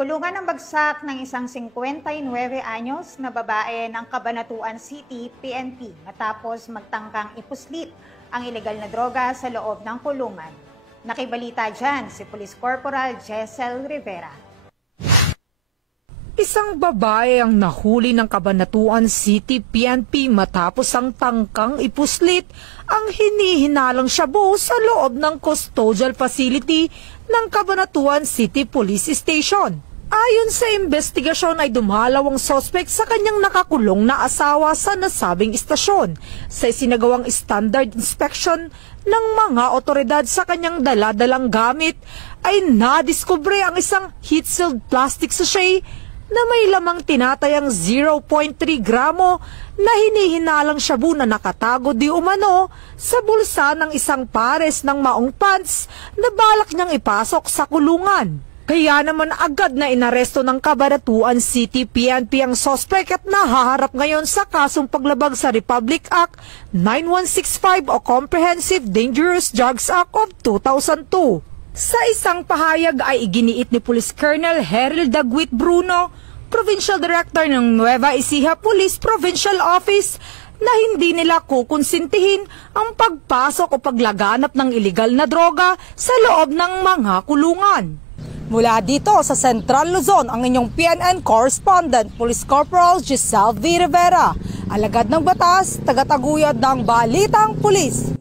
Kulungan ng bagsak ng isang 59 anyos na babae ng Cabanatuan City, PNP matapos magtangkang ipuslit ang ilegal na droga sa loob ng kulungan. Nakibalita dyan si Police Corporal Jessel Rivera. Isang babae ang nahuli ng Cabanatuan City PNP matapos ang tangkang ipuslit ang hinihinalang shabu sa loob ng custodial facility ng Cabanatuan City Police Station. Ayon sa investigasyon ay dumalaw ang suspect sa kanyang nakakulong na asawa sa nasabing istasyon. Sa isinagawang standard inspection ng mga otoridad sa kanyang dala-dalang gamit ay nadiskubre ang isang heat-sealed plastic sachet na may lamang tinatayang 0.3 gramo na hinihinalang shabu na nakatago di umano sa bulsa ng isang pares ng maong pants na balak niyang ipasok sa kulungan. Kaya naman agad na inaresto ng Cabanatuan City PNP ang suspect at nahaharap ngayon sa kasong paglabag sa Republic Act 9165 o Comprehensive Dangerous Drugs Act of 2002. Sa isang pahayag ay iginiit ni Police Colonel Heril Daguit Bruno, Provincial Director ng Nueva Ecija Police Provincial Office, na hindi nila kukonsintihin ang pagpasok o paglaganap ng iligal na droga sa loob ng mga kulungan. Mula dito sa Central Luzon, ang inyong PNN correspondent, Police Corporal Giselle V. Rivera, alagad ng batas, tagataguyod ng Balitang Pulis.